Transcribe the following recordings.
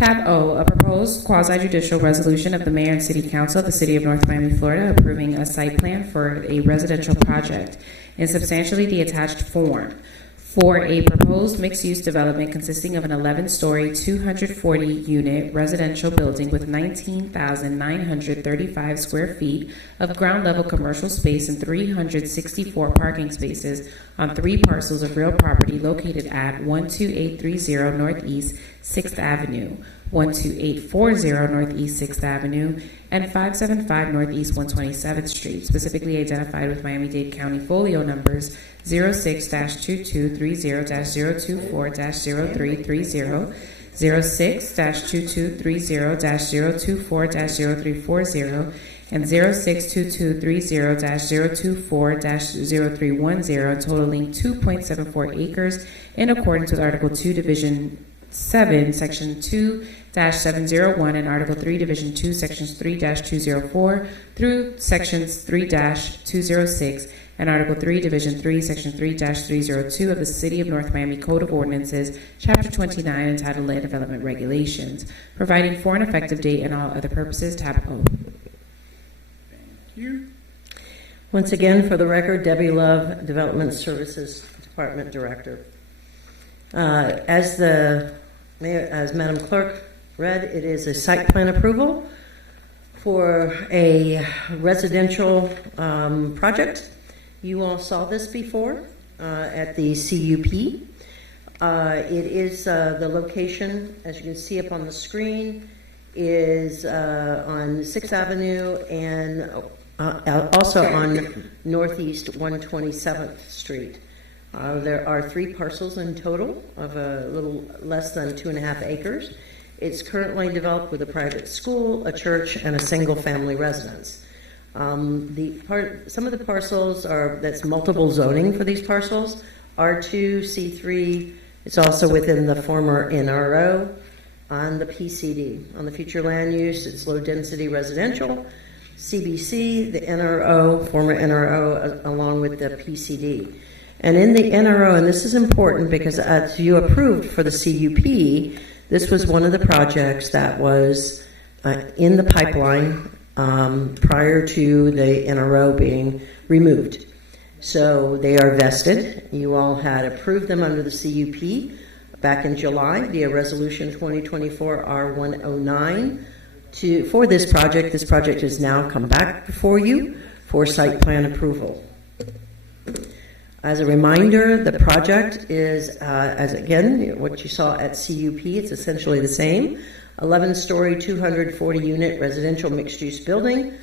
Tab O, a proposed quasi-judicial resolution of the Mayor and City Council of the City of North Miami, Florida, approving a site plan for a residential project in substantially the attached form for a proposed mixed-use development consisting of an 11-story, 240-unit residential building with 19,935 square feet of ground-level commercial space and 364 parking spaces on 3 parcels of real property located at 12830 Northeast 6th Avenue, 12840 Northeast 6th Avenue, and 575 Northeast 127th Street, specifically identified with Miami-Dade County folio numbers 06-2230-024-0330, 06-2230-024-0340, and 06-2230-024-0310, totaling 2.74 acres in accordance with Article 2, Division 7, Section 2-701, and Article 3, Division 2, Sections 3-204 through Sections 3-206, and Article 3, Division 3, Section 3-302 of the City of North Miami Code of Ordinances, Chapter 29, entitled Land Development Regulations, providing for an effective date and all other purposes. Tab O. Thank you. Once again, for the record, Debbie Love, Development Services Department Director. As Madam Clerk read, it is a site plan approval for a residential project. You all saw this before at the CUP. It is the location, as you can see up on the screen, is on 6th Avenue and also on Northeast 127th Street. There are 3 parcels in total of a little less than 2.5 acres. It's currently developed with a private school, a church, and a single-family residence. Some of the parcels that's multiple zoning for these parcels. R2, C3. It's also within the former NRO. On the PCD, on the future land use, it's low-density residential. CBC, the NRO, former NRO, along with the PCD. And in the NRO, and this is important because as you approved for the CUP, this was one of the projects that was in the pipeline prior to the NRO being removed. So they are vested. You all had approved them under the CUP back in July via Resolution 2024 R109 for this project. This project has now come back before you for site plan approval. As a reminder, the project is, as again, what you saw at CUP, it's essentially the same. 11-story, 240-unit residential mixed-use building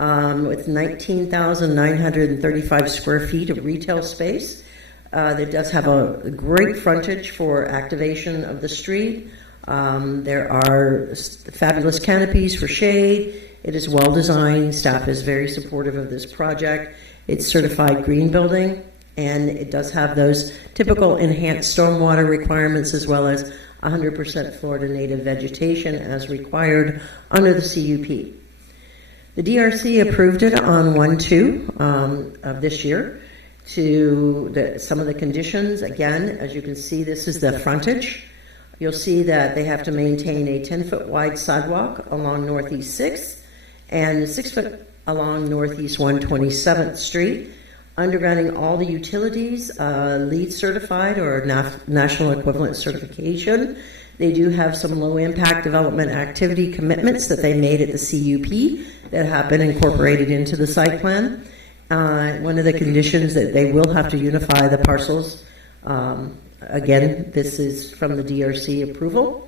with 19,935 square feet of retail space. That does have a great frontage for activation of the street. There are fabulous canopies for shade. It is well designed. Staff is very supportive of this project. It's certified green building. And it does have those typical enhanced stormwater requirements as well as 100% Florida native vegetation as required under the CUP. The DRC approved it on 1/2 of this year to some of the conditions. Again, as you can see, this is the frontage. You'll see that they have to maintain a 10-foot wide sidewalk along Northeast 6th and 6 foot along Northeast 127th Street. Undergrounding all the utilities, LEED certified or national equivalent certification. They do have some low impact development activity commitments that they made at the CUP that have been incorporated into the site plan. One of the conditions that they will have to unify the parcels. Again, this is from the DRC approval.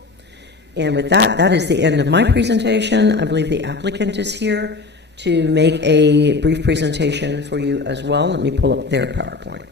And with that, that is the end of my presentation. I believe the applicant is here to make a brief presentation for you as well. Let me pull up their PowerPoint.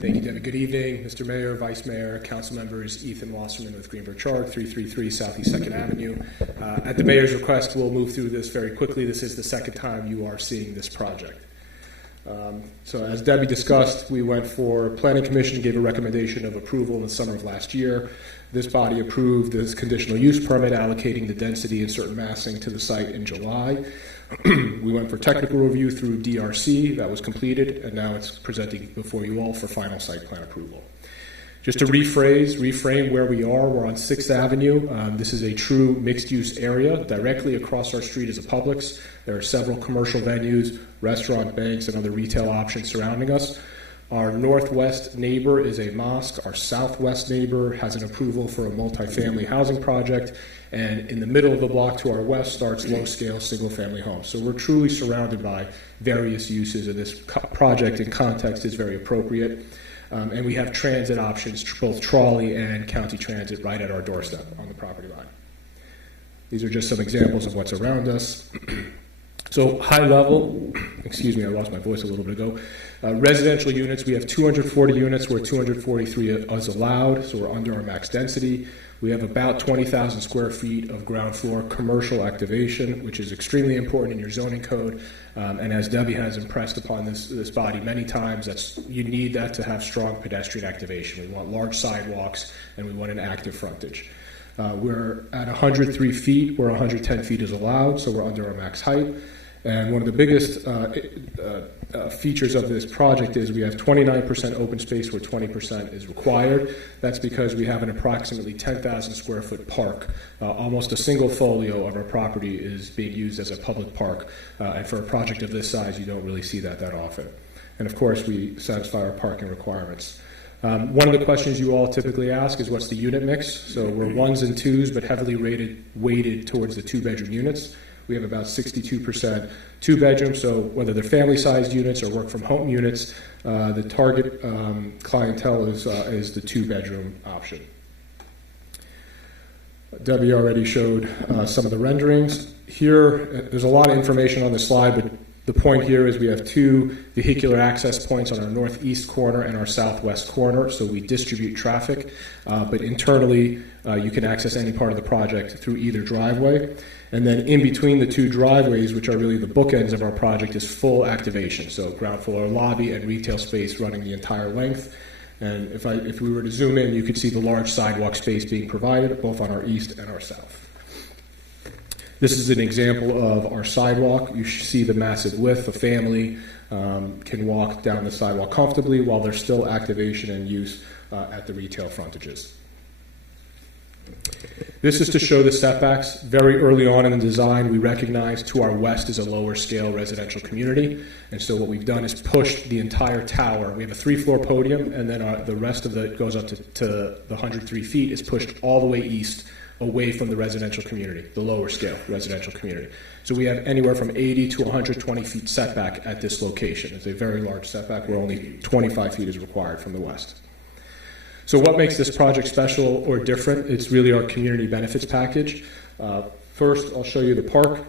Thank you, Debbie. Good evening, Mr. Mayor, Vice Mayor, Council members. Ethan Wasserman with Greenberg Chart, 333 Southeast 2nd Avenue. At the Mayor's request, we'll move through this very quickly. This is the second time you are seeing this project. So as Debbie discussed, we went for Planning Commission, gave a recommendation of approval in the summer of last year. This body approved this conditional use permit allocating the density and certain massing to the site in July. We went for technical review through DRC, that was completed, and now it's presenting before you all for final site plan approval. Just to reframe where we are, we're on 6th Avenue. This is a true mixed-use area. Directly across our street is a Publix. There are several commercial venues, restaurant, banks, and other retail options surrounding us. Our northwest neighbor is a mosque. Our southwest neighbor has an approval for a multifamily housing project. And in the middle of the block to our west starts low-scale single-family homes. So we're truly surrounded by various uses, and this project in context is very appropriate. And we have transit options, both trolley and county transit, right at our doorstep on the property line. These are just some examples of what's around us. So high level, excuse me, I lost my voice a little bit ago. Residential units, we have 240 units where 243 is allowed, so we're under our max density. We have about 20,000 square feet of ground floor commercial activation, which is extremely important in your zoning code. And as Debbie has impressed upon this body many times, you need that to have strong pedestrian activation. We want large sidewalks and we want an active frontage. We're at 103 feet where 110 feet is allowed, so we're under our max height. And one of the biggest features of this project is we have 29% open space where 20% is required. That's because we have an approximately 10,000 square foot park. Almost a single folio of our property is being used as a public park. And for a project of this size, you don't really see that often. And of course, we satisfy our parking requirements. One of the questions you all typically ask is what's the unit mix? So we're ones and twos, but heavily weighted towards the 2-bedroom units. We have about 62% 2-bedroom, so whether they're family-sized units or work-from-home units, the target clientele is the 2-bedroom option. Debbie already showed some of the renderings. Here, there's a lot of information on the slide, but the point here is we have 2 vehicular access points on our northeast corner and our southwest corner, so we distribute traffic, but internally you can access any part of the project through either driveway. And then in between the 2 driveways, which are really the bookends of our project, is full activation, so ground floor lobby and retail space running the entire length. And if we were to zoom in, you could see the large sidewalk space being provided both on our east and our south. This is an example of our sidewalk. You see the massive width. A family can walk down the sidewalk comfortably while there's still activation and use at the retail frontages. This is to show the setbacks. Very early on in the design, we recognized to our west is a lower scale residential community. And so what we've done is pushed the entire tower. We have a 3-floor podium, and then the rest of it goes up to the 103 feet is pushed all the way east, away from the residential community, the lower scale residential community. So we have anywhere from 80 to 120 feet setback at this location. It's a very large setback where only 25 feet is required from the west. So what makes this project special or different? It's really our community benefits package. First, I'll show you the park.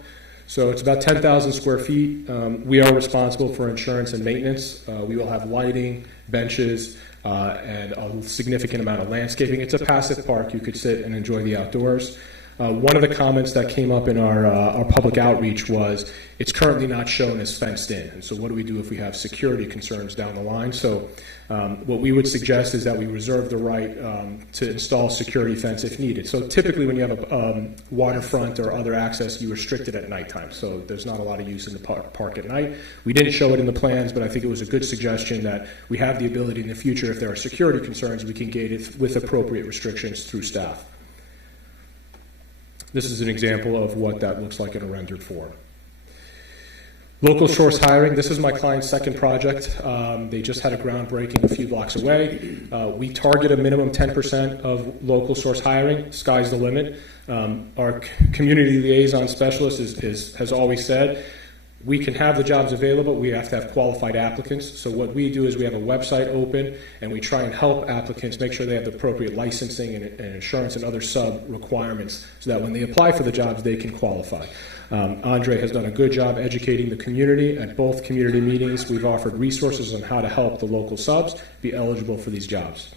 So it's about 10,000 square feet. We are responsible for insurance and maintenance. We will have lighting, benches, and a significant amount of landscaping. It's a passive park. You could sit and enjoy the outdoors. One of the comments that came up in our public outreach was it's currently not shown as fenced in. And so what do we do if we have security concerns down the line? So what we would suggest is that we reserve the right to install security fence if needed. So typically when you have a waterfront or other access, you restrict it at nighttime. So there's not a lot of use in the park at night. We didn't show it in the plans, but I think it was a good suggestion that we have the ability in the future, if there are security concerns, we can gate it with appropriate restrictions through staff. This is an example of what that looks like in a rendered form. Local source hiring. This is my client's second project. They just had a groundbreaking a few blocks away. We target a minimum 10% of local source hiring. Sky's the limit. Our community liaison specialist has always said, we can have the jobs available, we have to have qualified applicants. So what we do is we have a website open and we try and help applicants make sure they have the appropriate licensing and insurance and other sub requirements so that when they apply for the jobs, they can qualify. Andre has done a good job educating the community. At both community meetings, we've offered resources on how to help the local subs be eligible for these jobs.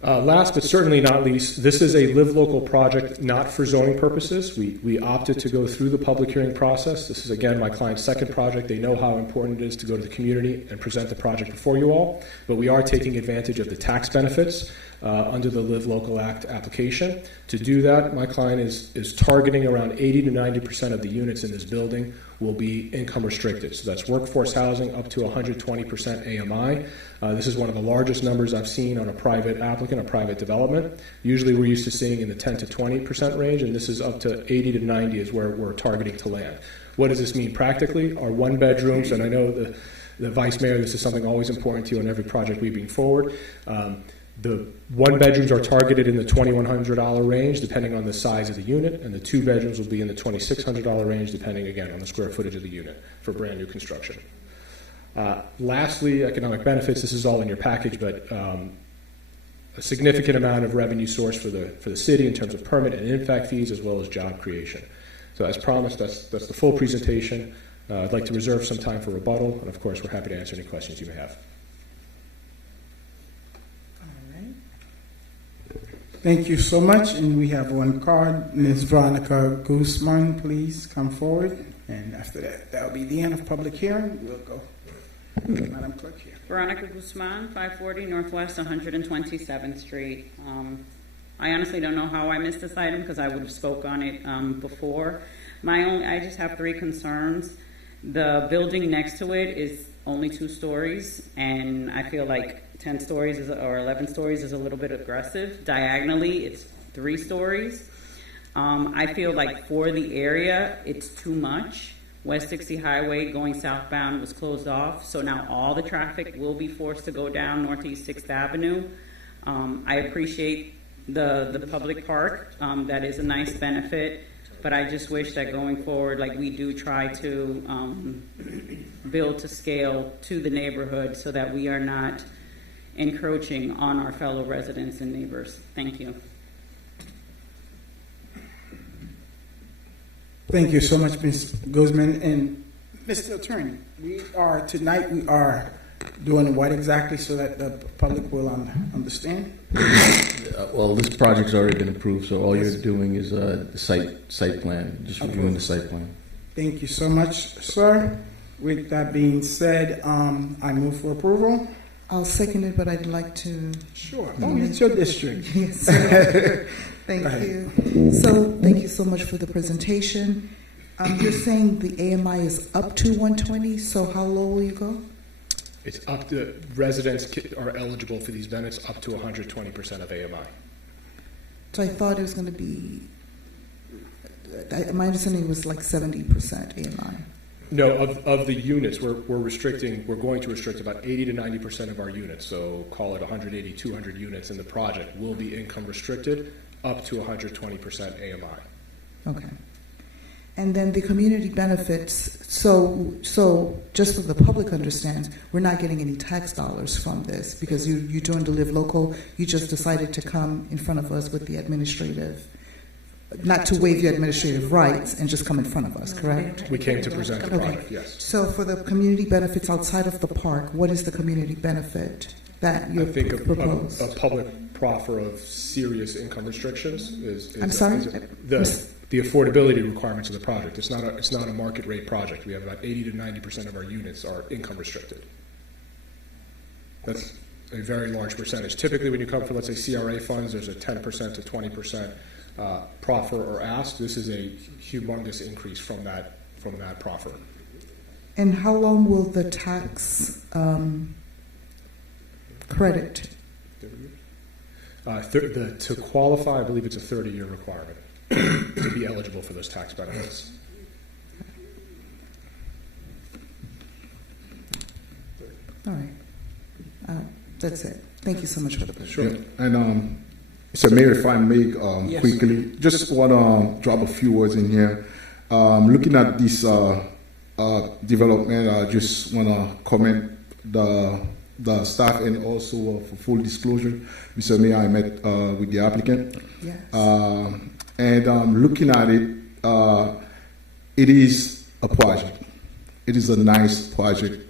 Last but certainly not least, this is a live local project, not for zoning purposes. We opted to go through the public hearing process. This is, again, my client's second project. They know how important it is to go to the community and present the project before you all, but we are taking advantage of the tax benefits under the Live Local Act application. To do that, my client is targeting around 80 to 90% of the units in this building will be income restricted. So that's workforce housing up to 120% AMI. This is one of the largest numbers I've seen on a private applicant, a private development. Usually we're used to seeing in the 10 to 20% range, and this is up to 80 to 90 is where we're targeting to land. What does this mean practically? Our one bedrooms, and I know the Vice Mayor, this is something always important to you on every project we bring forward. The one bedrooms are targeted in the $2,100 range, depending on the size of the unit, and the two bedrooms will be in the $2,600 range, depending, again, on the square footage of the unit for brand new construction. Lastly, economic benefits. This is all in your package, but a significant amount of revenue source for the city in terms of permit and impact fees, as well as job creation. So as promised, that's the full presentation. I'd like to reserve some time for rebuttal, and of course, we're happy to answer any questions you may have. Thank you so much. And we have one card. Ms. Veronica Guzman, please come forward. And after that, that'll be the end of public hearing. We'll go. Madam Clerk here. Veronica Guzman, 540 Northwest 127th Street. I honestly don't know how I missed this item because I would have spoke on it before. I just have three concerns. The building next to it is only 2 stories, and I feel like 10 stories or 11 stories is a little bit aggressive. Diagonally, it's 3 stories. I feel like for the area, it's too much. West 60 Highway going southbound was closed off, so now all the traffic will be forced to go down Northeast 6th Avenue. I appreciate the public park. That is a nice benefit, but I just wish that going forward, like we do try to build to scale to the neighborhood so that we are not encroaching on our fellow residents and neighbors. Thank you. Thank you so much, Ms. Guzman. And Mr. Attorney, tonight we are doing what exactly so that the public will understand? Well, this project's already been approved, so all you're doing is the site plan, just reviewing the site plan. Thank you so much, sir. With that being said, I move for approval. I'll second it, but I'd like to... Sure. Oh, it's your district. Yes. Thank you. So thank you so much for the presentation. You're saying the AMI is up to 120, so how low will you go? It's up to, residents are eligible for these benefits up to 120% of AMI. So I thought it was going to be... my understanding was like 70% AMI. No, of the units, we're going to restrict about 80 to 90% of our units. So call it 180, 200 units in the project will be income restricted up to 120% AMI. Okay. And then the community benefits, so just so the public understands, we're not getting any tax dollars from this because you're doing the Live Local. You just decided to come in front of us with the administrative, not to waive your administrative rights and just come in front of us, correct? We came to present the product, yes. So for the community benefits outside of the park, what is the community benefit that you propose? A public proffer of serious income restrictions is I'm sorry? The affordability requirements of the project. It's not a market rate project. We have about 80 to 90% of our units are income restricted. That's a very large percentage. Typically, when you come for, let's say, CRA funds, there's a 10% to 20% proffer or ask. This is a humongous increase from that proffer. And how long will the tax credit? To qualify, I believe it's a 30-year requirement to be eligible for those tax benefits. All right. That's it. Thank you so much for the Sure. And so, Mayor, if I may Yes. quickly, just want to drop a few words in here. Looking at this development, I just want to comment the staff and also for full disclosure, Mr. Mayor, I met with the applicant. Yes. And looking at it, it is a project. It is a nice project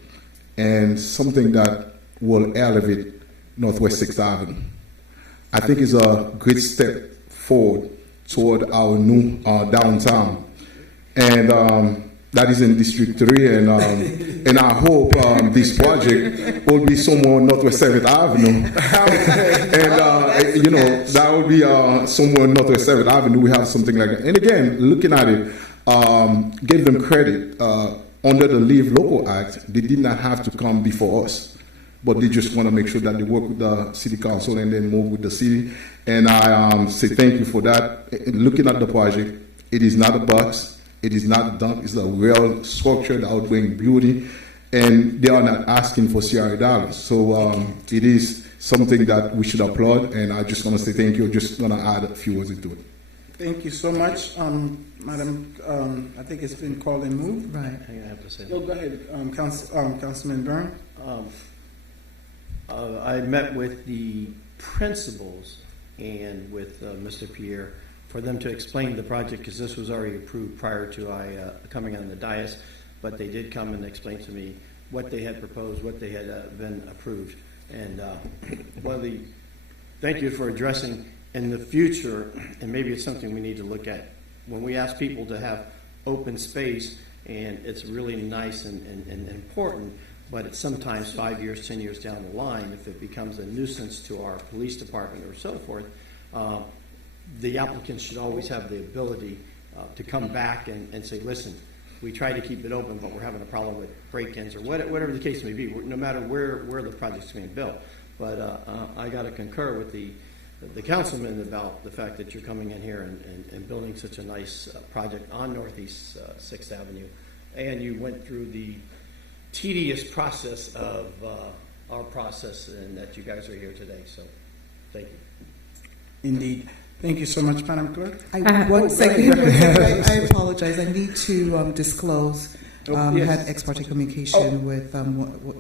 and something that will elevate Northwest 6th Avenue. I think is a great step forward toward our new downtown. And that is in District 3, and I hope this project will be somewhere on Northwest 7th Avenue. And, that will be somewhere on Northwest 7th Avenue. We have something like that. And again, looking at it, give them credit. Under the Leave Local Act, they did not have to come before us, but they just want to make sure that they work with the city council and then move with the city. And I say thank you for that. Looking at the project, it is not a box. It is not a dump. It's a real structure that will bring beauty, and they are not asking for CRA dollars. So it is something that we should applaud, and I just want to say thank you. Just want to add a few words into it. Thank you so much, Madam. I think it's been called and moved. Right. I have to say. Go ahead, Councilman Byrne. I met with the principals and with Mr. Pierre for them to explain the project, because this was already approved prior to I coming on the dais, but they did come and explain to me what they had proposed, what they had been approved. And thank you for addressing in the future, and maybe it's something we need to look at, when we ask people to have open space, and it's really nice and important, but it's sometimes 5 years, 10 years down the line, if it becomes a nuisance to our police department or so forth, the applicants should always have the ability to come back and say, listen, we try to keep it open, but we're having a problem with break-ins or whatever the case may be, no matter where the project's being built. But I got to concur with the councilman about the fact that you're coming in here and building such a nice project on Northeast 6th Avenue, and you went through the tedious process of our process, and that you guys are here today. So, thank you. Indeed. Thank you so much, Madam Clerk. One second. I apologize. I need to disclose. Yes. Had ex parte communication with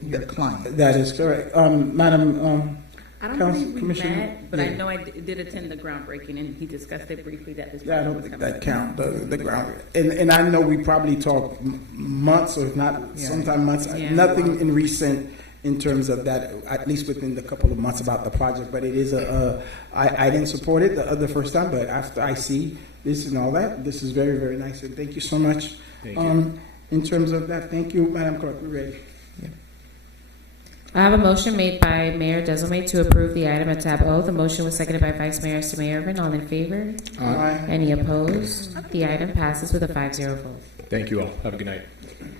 your client. That is correct. Madam, I don't Council believe we Commissioner- met, but I yeah. know I did attend the groundbreaking, and he discussed it briefly that this yeah, I project don't was think coming. that count, the ground. And I know we probably talked months, or if not, sometime months, Yeah. nothing in recent in terms of that, at least within the couple of months about the project, but it is I didn't support it the first time, but after I see this and all that, this is very, very nice, and thank you so much. Thank you. In terms of that, thank you, Madam Clerk, we're ready. I have a motion made by Mayor Desilme to approve the item at tab O. The motion was seconded by Vice Mayor Estimé Urban. All in favor? Aye. Any opposed? The item passes with a 5-0 vote. Thank you all. Have a good night.